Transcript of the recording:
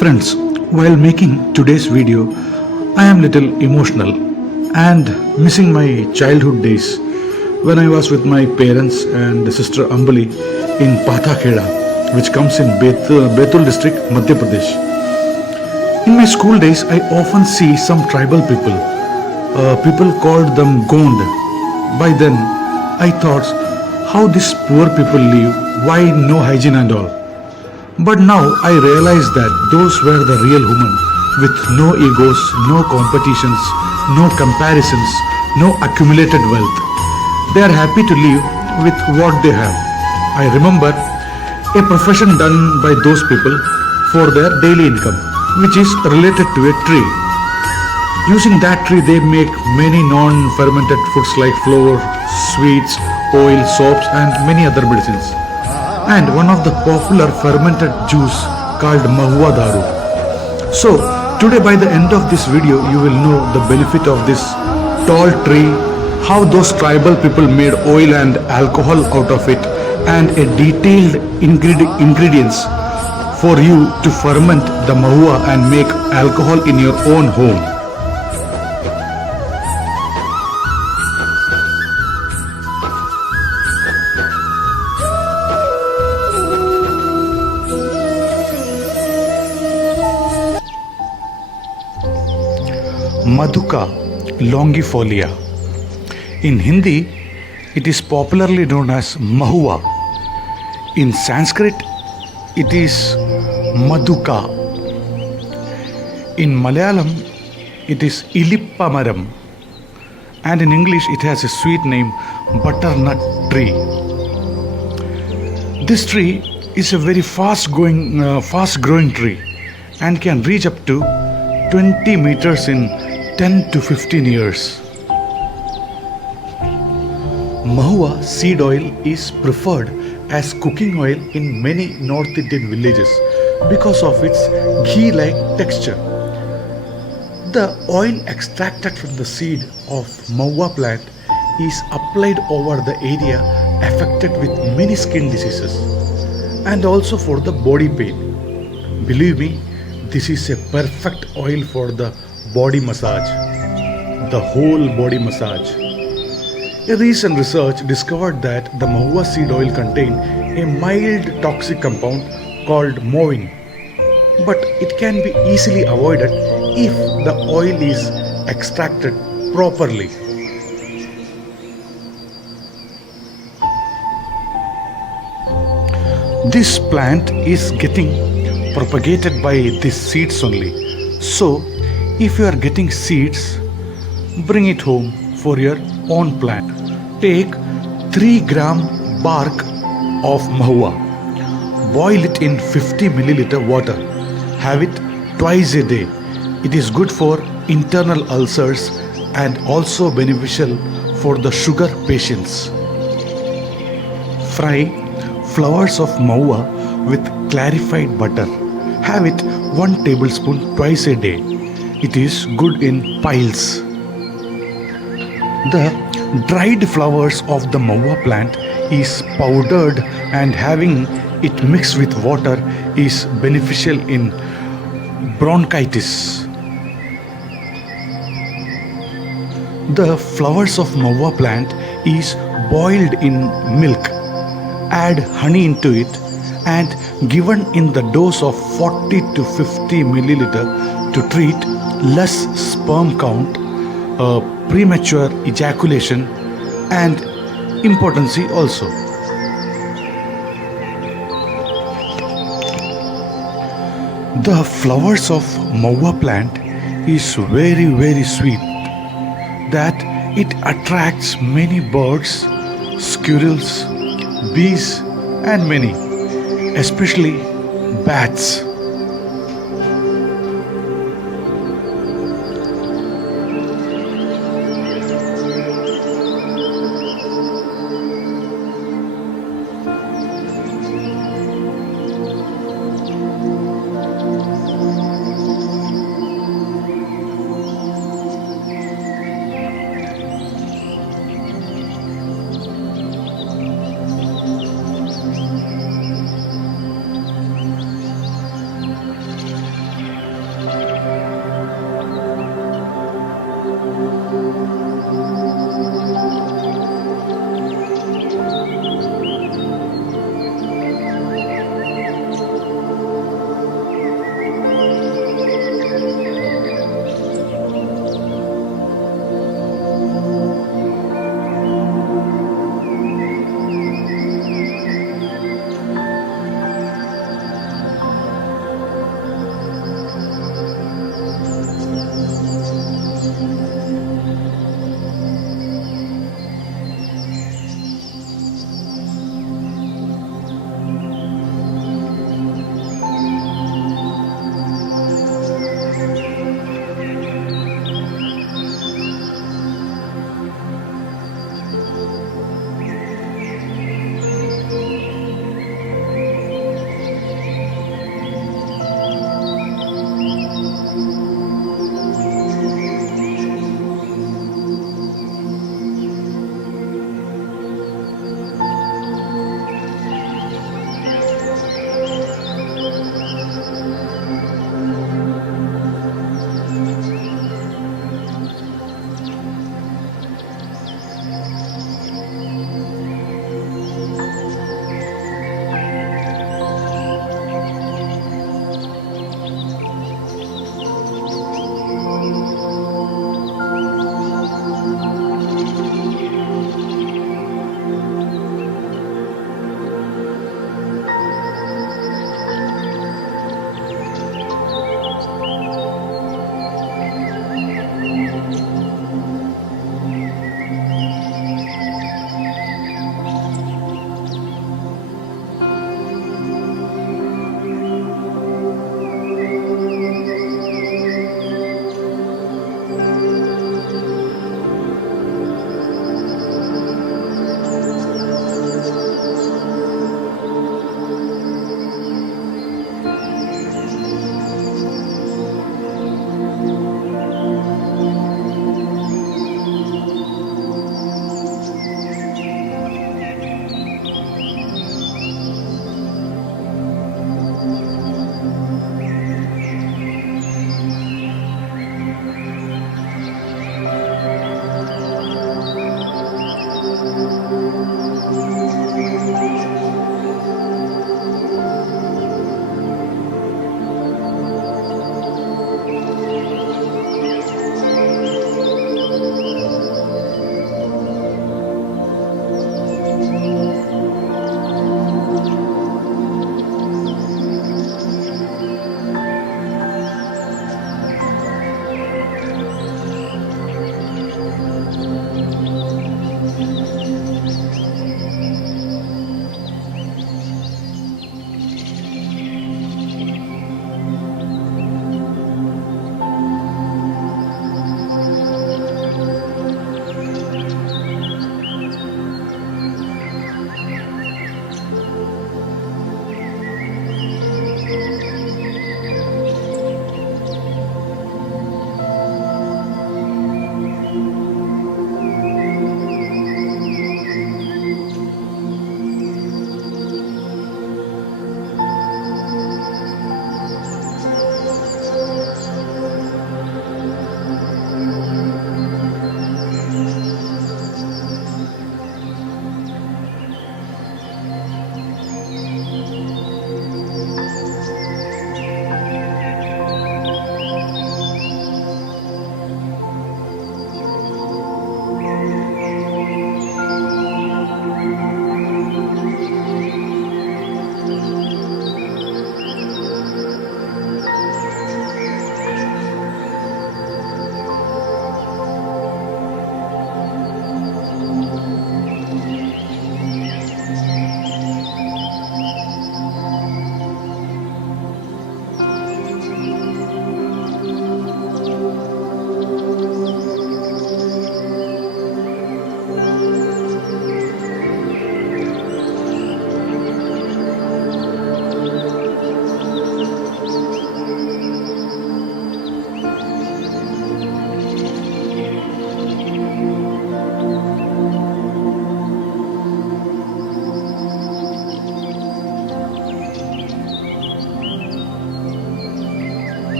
Friends, while making today's video, I am little emotional and missing my childhood days when I was with my parents and sister Ambali in Pathakheda, which comes in Betul district, Madhya Pradesh. In my school days, I often see some tribal people. People called them Gond. By then, I thought, how these poor people live, why no hygiene and all. But now I realize that those were the real human, with no egos, no competitions, no comparisons, no accumulated wealth. They are happy to live with what they have. I remember a profession done by those people for their daily income, which is related to a tree. Using that tree, they make many non-fermented foods like flour, sweets, oil, soaps, and many other medicines. And one of the popular fermented juice called Mahua Daru. So, today by the end of this video, you will know the benefit of this tall tree, how those tribal people made oil and alcohol out of it, and a detailed ingredients for you to ferment the Mahua and make alcohol in your own home. Madhuka longifolia. In Hindi, it is popularly known as Mahua. In Sanskrit, it is Madhuka. In Malayalam, it is Ilippamaram. And in English, it has a sweet name, butternut tree. This tree is a very fast-growing tree and can reach up to 20 meters in 10 to 15 years. Mahua seed oil is preferred as cooking oil in many North Indian villages because of its ghee-like texture. The oil extracted from the seed of Mahua plant is applied over the area affected with many skin diseases and also for the body pain. Believe me, this is a perfect oil for the body massage, the whole body massage. A recent research discovered that the Mahua seed oil contains a mild toxic compound called movin, but it can be easily avoided if the oil is extracted properly. This plant is getting propagated by these seeds only. So, if you are getting seeds, bring it home for your own plant. Take 3 gram bark of Mahua. Boil it in 50 milliliter water. Have it twice a day. It is good for internal ulcers and also beneficial for the sugar patients. Fry flowers of Mahua with clarified butter. Have it 1 tablespoon twice a day. It is good in piles. The dried flowers of the Mahua plant is powdered and having it mixed with water is beneficial in bronchitis. The flowers of Mahua plant is boiled in milk. Add honey into it and given in the dose of 40 to 50 milliliter to treat less sperm count, premature ejaculation and impotency also. The flowers of Mahua plant is very sweet that it attracts many birds, squirrels, bees and many, especially bats.